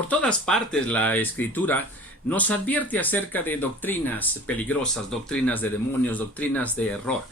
Por todas partes la Escritura nos advierte acerca de doctrinas peligrosas, doctrinas de demonios, doctrinas de error.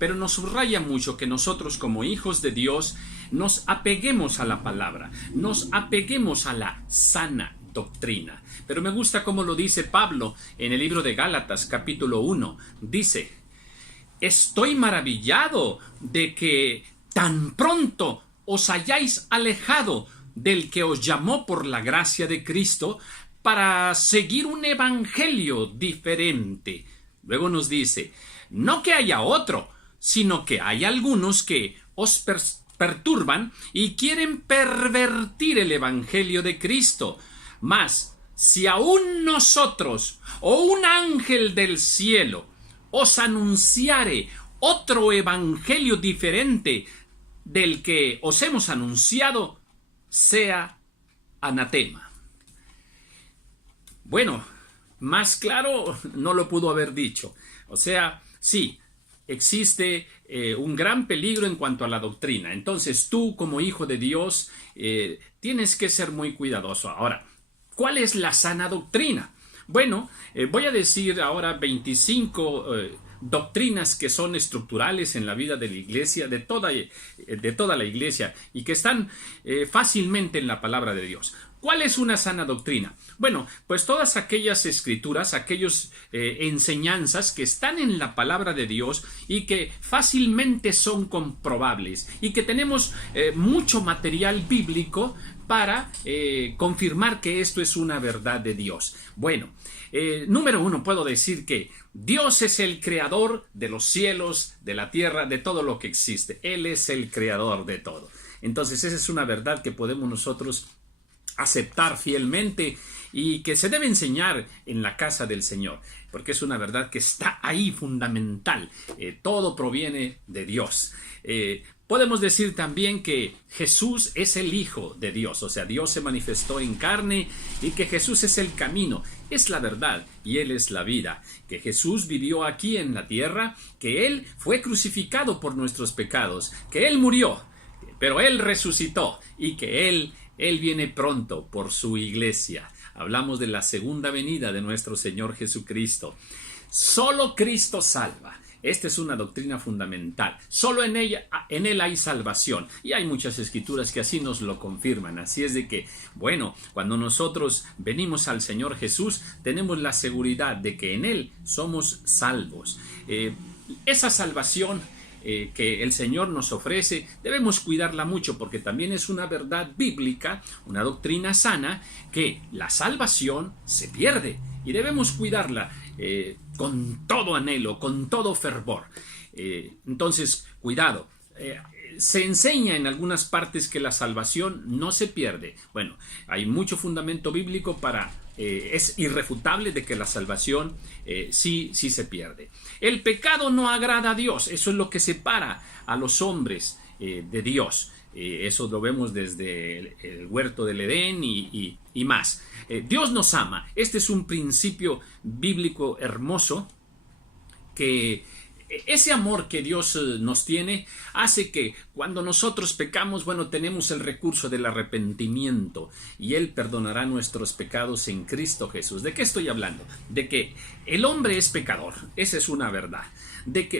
Pero nos subraya mucho que nosotros como hijos de Dios nos apeguemos a la palabra, nos apeguemos a la sana doctrina. Pero me gusta cómo lo dice Pablo en el libro de Gálatas capítulo 1. Dice: estoy maravillado de que tan pronto os hayáis alejado del que os llamó por la gracia de Cristo para seguir un evangelio diferente. Luego nos dice: no que haya otro, sino que hay algunos que os perturban y quieren pervertir el evangelio de Cristo. Mas si aún nosotros o un ángel del cielo os anunciare otro evangelio diferente del que os hemos anunciado, sea anatema. Bueno, más claro no lo pudo haber dicho. O sea, sí, existe un gran peligro en cuanto a la doctrina. Entonces tú, como hijo de Dios, tienes que ser muy cuidadoso. Ahora, ¿cuál es la sana doctrina? Bueno, voy a decir ahora 25 doctrinas que son estructurales en la vida de la iglesia, de toda la iglesia, y que están fácilmente en la palabra de Dios. ¿Cuál es una sana doctrina? Bueno, pues todas aquellas escrituras, aquellas enseñanzas que están en la palabra de Dios y que fácilmente son comprobables y que tenemos mucho material bíblico para confirmar que esto es una verdad de Dios. Bueno, número uno, puedo decir que Dios es el creador de los cielos, de la tierra, de todo lo que existe. Él es el creador de todo. Entonces, esa es una verdad que podemos nosotros aceptar fielmente y que se debe enseñar en la casa del Señor, porque es una verdad que está ahí fundamental. Todo proviene de Dios. Podemos decir también que Jesús es el Hijo de Dios, o sea, Dios se manifestó en carne y que Jesús es el camino, es la verdad y Él es la vida, que Jesús vivió aquí en la tierra, que Él fue crucificado por nuestros pecados, que Él murió, pero Él resucitó y que Él viene pronto por su iglesia. Hablamos de la segunda venida de nuestro Señor Jesucristo. Solo Cristo salva. Esta es una doctrina fundamental. Solo en Él hay salvación. Y hay muchas escrituras que así nos lo confirman. Así es de que, bueno, cuando nosotros venimos al Señor Jesús, tenemos la seguridad de que en Él somos salvos. Esa salvación que el Señor nos ofrece, debemos cuidarla mucho porque también es una verdad bíblica, una doctrina sana, que la salvación se pierde y debemos cuidarla con todo anhelo, con todo fervor. Entonces, cuidado. Se enseña en algunas partes que la salvación no se pierde. Bueno, hay mucho fundamento bíblico para... es irrefutable de que la salvación sí se pierde. El pecado no agrada a Dios. Eso es lo que separa a los hombres de Dios. Eso lo vemos desde el huerto del Edén y más. Dios nos ama. Este es un principio bíblico hermoso que... Ese amor que Dios nos tiene hace que cuando nosotros pecamos, bueno, tenemos el recurso del arrepentimiento y Él perdonará nuestros pecados en Cristo Jesús. ¿De qué estoy hablando? De que el hombre es pecador, esa es una verdad,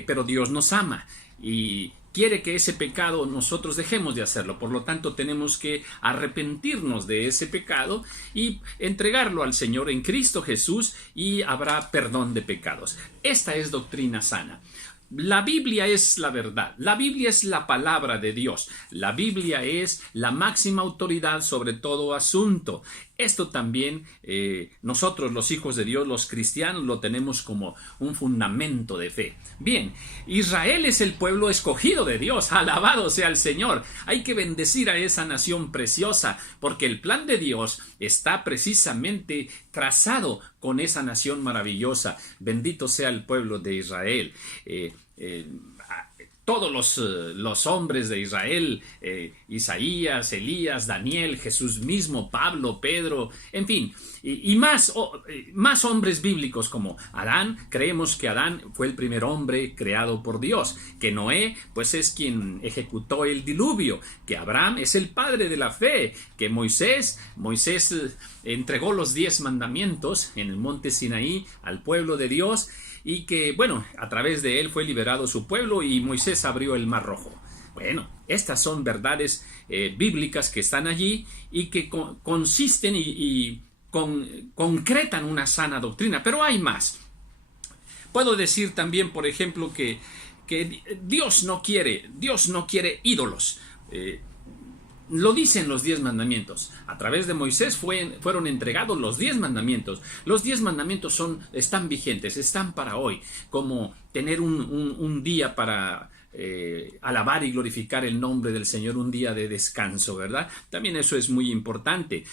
pero Dios nos ama y quiere que ese pecado nosotros dejemos de hacerlo. Por lo tanto, tenemos que arrepentirnos de ese pecado y entregarlo al Señor en Cristo Jesús y habrá perdón de pecados. Esta es doctrina sana. La Biblia es la verdad, la Biblia es la palabra de Dios, la Biblia es la máxima autoridad sobre todo asunto. Esto también nosotros los hijos de Dios, los cristianos, lo tenemos como un fundamento de fe. Bien, Israel es el pueblo escogido de Dios, alabado sea el Señor. Hay que bendecir a esa nación preciosa porque el plan de Dios está precisamente trazado con esa nación maravillosa. Bendito sea el pueblo de Israel. todos los hombres de Israel, Isaías, Elías, Daniel, Jesús mismo, Pablo, Pedro, en fin, y más hombres bíblicos como Adán. Creemos que Adán fue el primer hombre creado por Dios, que Noé pues es quien ejecutó el diluvio, que Abraham es el padre de la fe, que Moisés entregó los 10 mandamientos en el monte Sinaí al pueblo de Dios, y que, bueno, a través de él fue liberado su pueblo y Moisés abrió el Mar Rojo. Bueno, estas son verdades bíblicas que están allí y que consisten y concretan una sana doctrina, pero hay más. Puedo decir también, por ejemplo, que Dios no quiere ídolos. Lo dicen los 10 mandamientos. A través de Moisés fueron entregados los 10 mandamientos. Los 10 mandamientos están vigentes, están para hoy, como tener un día para alabar y glorificar el nombre del Señor, un día de descanso, ¿verdad? También eso es muy importante.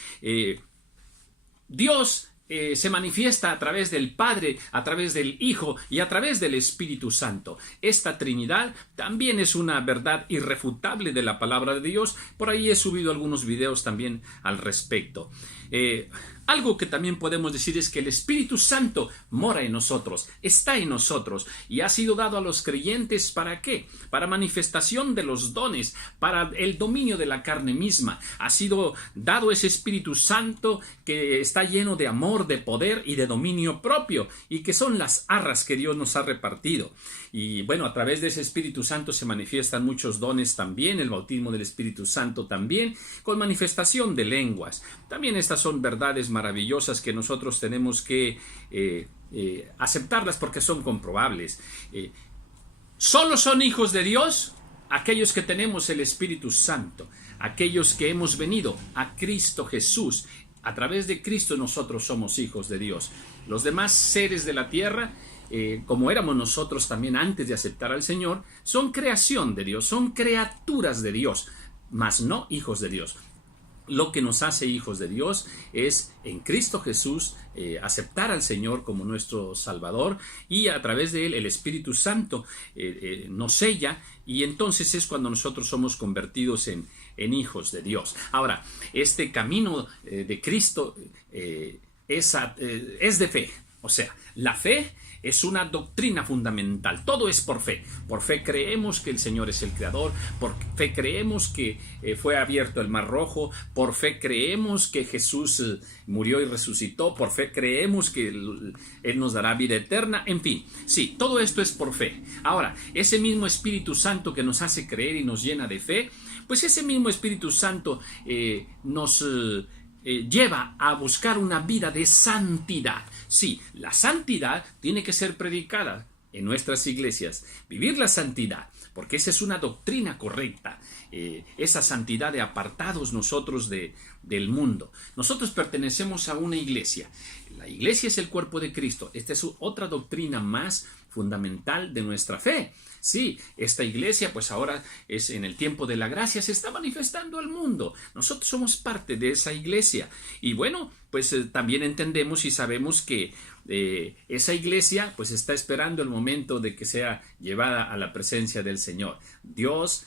Dios se manifiesta a través del Padre, a través del Hijo y a través del Espíritu Santo. Esta Trinidad también es una verdad irrefutable de la palabra de Dios. Por ahí he subido algunos videos también al respecto. Algo que también podemos decir es que el Espíritu Santo mora en nosotros, está en nosotros y ha sido dado a los creyentes. ¿Para qué? Para manifestación de los dones, para el dominio de la carne misma. Ha sido dado ese Espíritu Santo que está lleno de amor, de poder y de dominio propio, y que son las arras que Dios nos ha repartido. Y bueno, a través de ese Espíritu Santo se manifiestan muchos dones también, el bautismo del Espíritu Santo también, con manifestación de lenguas. También estas son verdades maravillosas que nosotros tenemos que aceptarlas porque son comprobables. Solo son hijos de Dios aquellos que tenemos el Espíritu Santo, aquellos que hemos venido a Cristo Jesús. A través de Cristo nosotros somos hijos de Dios. Los demás seres de la tierra, como éramos nosotros también antes de aceptar al Señor, son creación de Dios, son criaturas de Dios, mas no hijos de Dios. Lo que nos hace hijos de Dios es en Cristo Jesús aceptar al Señor como nuestro Salvador, y a través de él el Espíritu Santo nos sella, y entonces es cuando nosotros somos convertidos en hijos de Dios. Ahora, este camino de Cristo es de fe. O sea, la fe es una doctrina fundamental. Todo es por fe. Por fe creemos que el Señor es el Creador. Por fe creemos que fue abierto el Mar Rojo. Por fe creemos que Jesús murió y resucitó. Por fe creemos que Él nos dará vida eterna. En fin, sí, todo esto es por fe. Ahora, ese mismo Espíritu Santo que nos hace creer y nos llena de fe, pues ese mismo Espíritu Santo nos lleva a buscar una vida de santidad. Sí, la santidad tiene que ser predicada en nuestras iglesias. Vivir la santidad, porque esa es una doctrina correcta. Esa santidad de apartados nosotros del mundo. Nosotros pertenecemos a una iglesia. La iglesia es el cuerpo de Cristo. Esta es otra doctrina más fundamental de nuestra fe. Sí, esta iglesia pues ahora es en el tiempo de la gracia, se está manifestando al mundo. Nosotros somos parte de esa iglesia. Y bueno, pues también entendemos y sabemos que esa iglesia pues está esperando el momento de que sea llevada a la presencia del Señor. Dios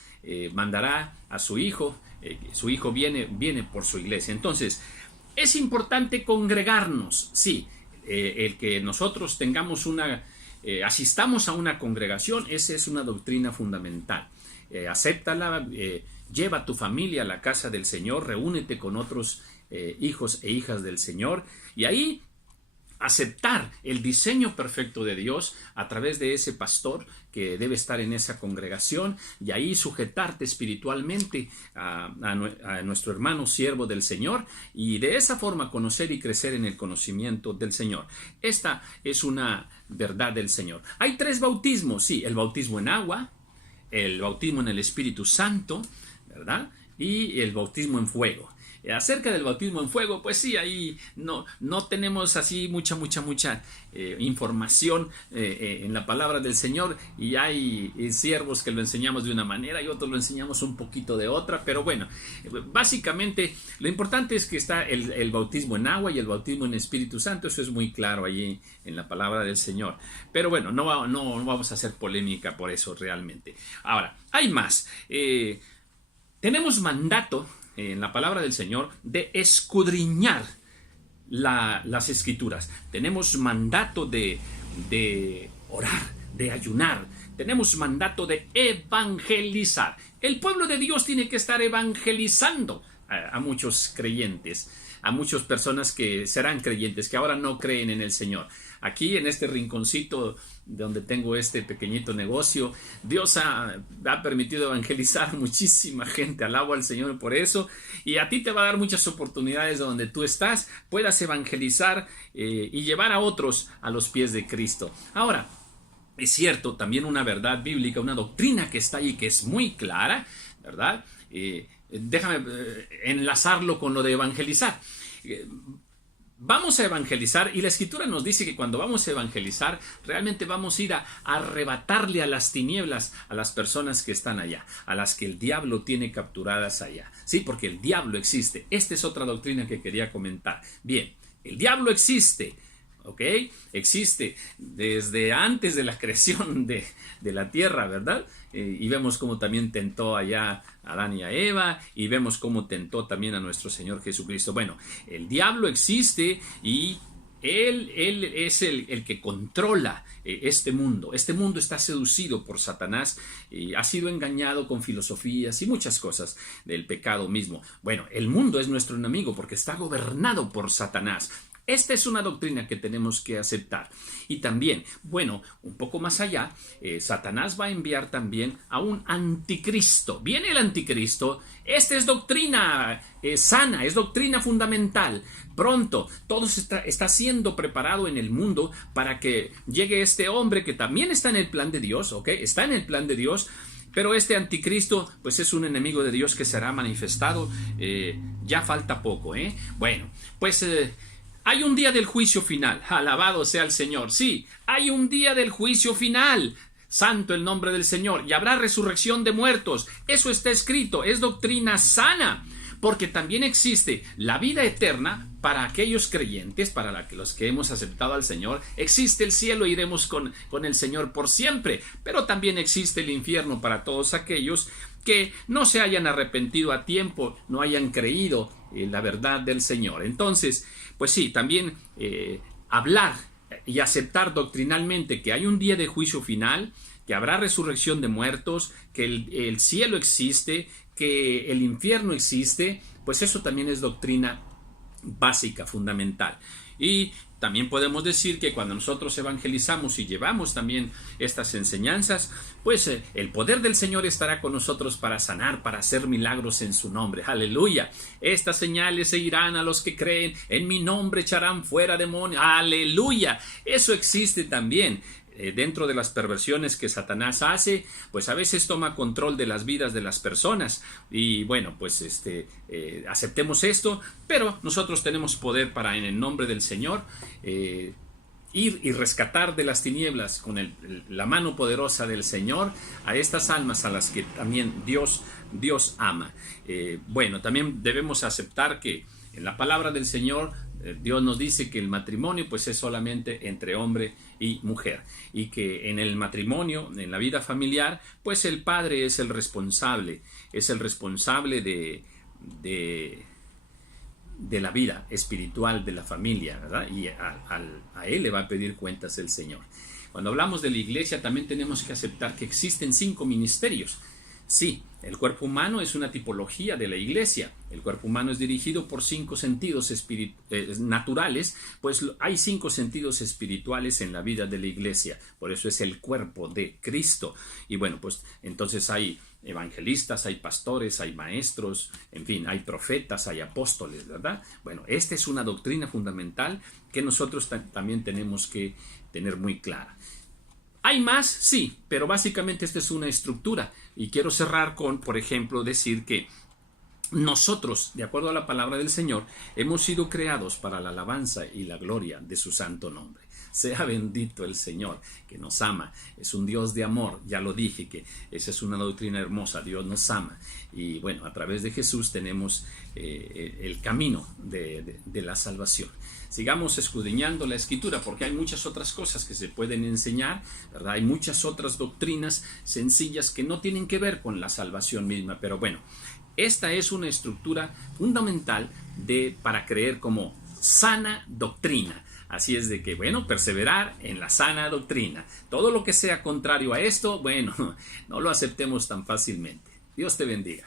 mandará a su Hijo viene por su iglesia. Entonces, es importante congregarnos, sí, el que nosotros tengamos asistamos a una congregación, esa es una doctrina fundamental. Acéptala, lleva a tu familia a la casa del Señor, reúnete con otros hijos e hijas del Señor, y ahí aceptar el diseño perfecto de Dios a través de ese pastor que debe estar en esa congregación, y ahí sujetarte espiritualmente a nuestro hermano siervo del Señor, y de esa forma conocer y crecer en el conocimiento del Señor. Esta es una verdad del Señor. Hay 3 bautismos, sí, el bautismo en agua, el bautismo en el Espíritu Santo, ¿verdad? Y el bautismo en fuego. Acerca del bautismo en fuego, pues sí, ahí no tenemos así mucha información en la palabra del Señor, y hay siervos que lo enseñamos de una manera y otros lo enseñamos un poquito de otra, pero bueno, básicamente lo importante es que está el bautismo en agua y el bautismo en Espíritu Santo. Eso es muy claro allí en la palabra del Señor, pero bueno, no vamos a hacer polémica por eso realmente. Ahora, hay más. Tenemos mandato en la palabra del Señor de escudriñar las escrituras. Tenemos mandato de orar, de ayunar. Tenemos mandato de evangelizar. El pueblo de Dios tiene que estar evangelizando a muchos creyentes, a muchas personas que serán creyentes, que ahora no creen en el Señor. Aquí en este rinconcito donde tengo este pequeñito negocio, Dios ha permitido evangelizar muchísima gente. Alabo al Señor por eso, y a ti te va a dar muchas oportunidades donde tú estás, puedas evangelizar y llevar a otros a los pies de Cristo. Ahora, es cierto, también una verdad bíblica, una doctrina que está ahí, que es muy clara, ¿verdad? Déjame enlazarlo con lo de evangelizar. Vamos a evangelizar, y la Escritura nos dice que cuando vamos a evangelizar, realmente vamos a ir a arrebatarle a las tinieblas a las personas que están allá, a las que el diablo tiene capturadas allá. Sí, porque el diablo existe. Esta es otra doctrina que quería comentar. Bien, el diablo existe. ¿Ok? Existe desde antes de la creación de la tierra, ¿verdad? Y vemos cómo también tentó allá a Adán y a Eva, y vemos cómo tentó también a nuestro Señor Jesucristo. Bueno, el diablo existe, y él es el que controla este mundo. Este mundo está seducido por Satanás, ha sido engañado con filosofías y muchas cosas del pecado mismo. Bueno, el mundo es nuestro enemigo porque está gobernado por Satanás. Esta es una doctrina que tenemos que aceptar. Y también, bueno, un poco más allá, Satanás va a enviar también a un anticristo. Viene el anticristo. Esta es doctrina sana, es doctrina fundamental. Pronto, todo está siendo preparado en el mundo para que llegue este hombre que también está en el plan de Dios, ¿ok? Está en el plan de Dios. Pero este anticristo, pues es un enemigo de Dios que será manifestado. Ya falta poco, ¿eh? Bueno, pues hay un día del juicio final. Alabado sea el Señor. Sí, hay un día del juicio final. Santo el nombre del Señor. Y habrá resurrección de muertos. Eso está escrito. Es doctrina sana. Porque también existe la vida eterna para aquellos creyentes, para los que hemos aceptado al Señor. Existe el cielo, iremos con el Señor por siempre. Pero también existe el infierno para todos aquellos que no se hayan arrepentido a tiempo, no hayan creído en la verdad del Señor. Entonces, pues sí, también hablar y aceptar doctrinalmente que hay un día de juicio final, que habrá resurrección de muertos, que el cielo existe, que el infierno existe, pues eso también es doctrina básica, fundamental. Y también podemos decir que cuando nosotros evangelizamos y llevamos también estas enseñanzas, pues el poder del Señor estará con nosotros para sanar, para hacer milagros en su nombre. ¡Aleluya! Estas señales seguirán a los que creen, en mi nombre echarán fuera demonios. ¡Aleluya! Eso existe también. Dentro de las perversiones que Satanás hace, pues a veces toma control de las vidas de las personas, y bueno, pues aceptemos esto, pero nosotros tenemos poder para, en el nombre del Señor, ir y rescatar de las tinieblas con la mano poderosa del Señor a estas almas a las que también Dios ama. Bueno, también debemos aceptar que en la palabra del Señor Dios nos dice que el matrimonio pues es solamente entre hombre y mujer, y que en el matrimonio, en la vida familiar, pues el padre es el responsable de la vida espiritual de la familia, ¿verdad? Y a él le va a pedir cuentas el Señor. Cuando hablamos de la iglesia, también tenemos que aceptar que existen 5 ministerios. Sí, el cuerpo humano es una tipología de la iglesia. El cuerpo humano es dirigido por 5 sentidos naturales, pues hay 5 sentidos espirituales en la vida de la iglesia. Por eso es el cuerpo de Cristo. Y bueno, pues entonces hay evangelistas, hay pastores, hay maestros, en fin, hay profetas, hay apóstoles, ¿verdad? Bueno, esta es una doctrina fundamental que nosotros también tenemos que tener muy clara. ¿Hay más? Sí, pero básicamente esta es una estructura. Y quiero cerrar con, por ejemplo, decir que nosotros, de acuerdo a la palabra del Señor, hemos sido creados para la alabanza y la gloria de su santo nombre. Sea bendito el Señor, que nos ama. Es un Dios de amor. Ya lo dije, que esa es una doctrina hermosa. Dios nos ama. Y bueno, a través de Jesús tenemos el camino de la salvación. Sigamos escudriñando la Escritura, porque hay muchas otras cosas que se pueden enseñar, ¿verdad? Hay muchas otras doctrinas sencillas que no tienen que ver con la salvación misma. Pero bueno, esta es una estructura fundamental para creer como sana doctrina. Así es de que, bueno, perseverar en la sana doctrina. Todo lo que sea contrario a esto, bueno, no lo aceptemos tan fácilmente. Dios te bendiga.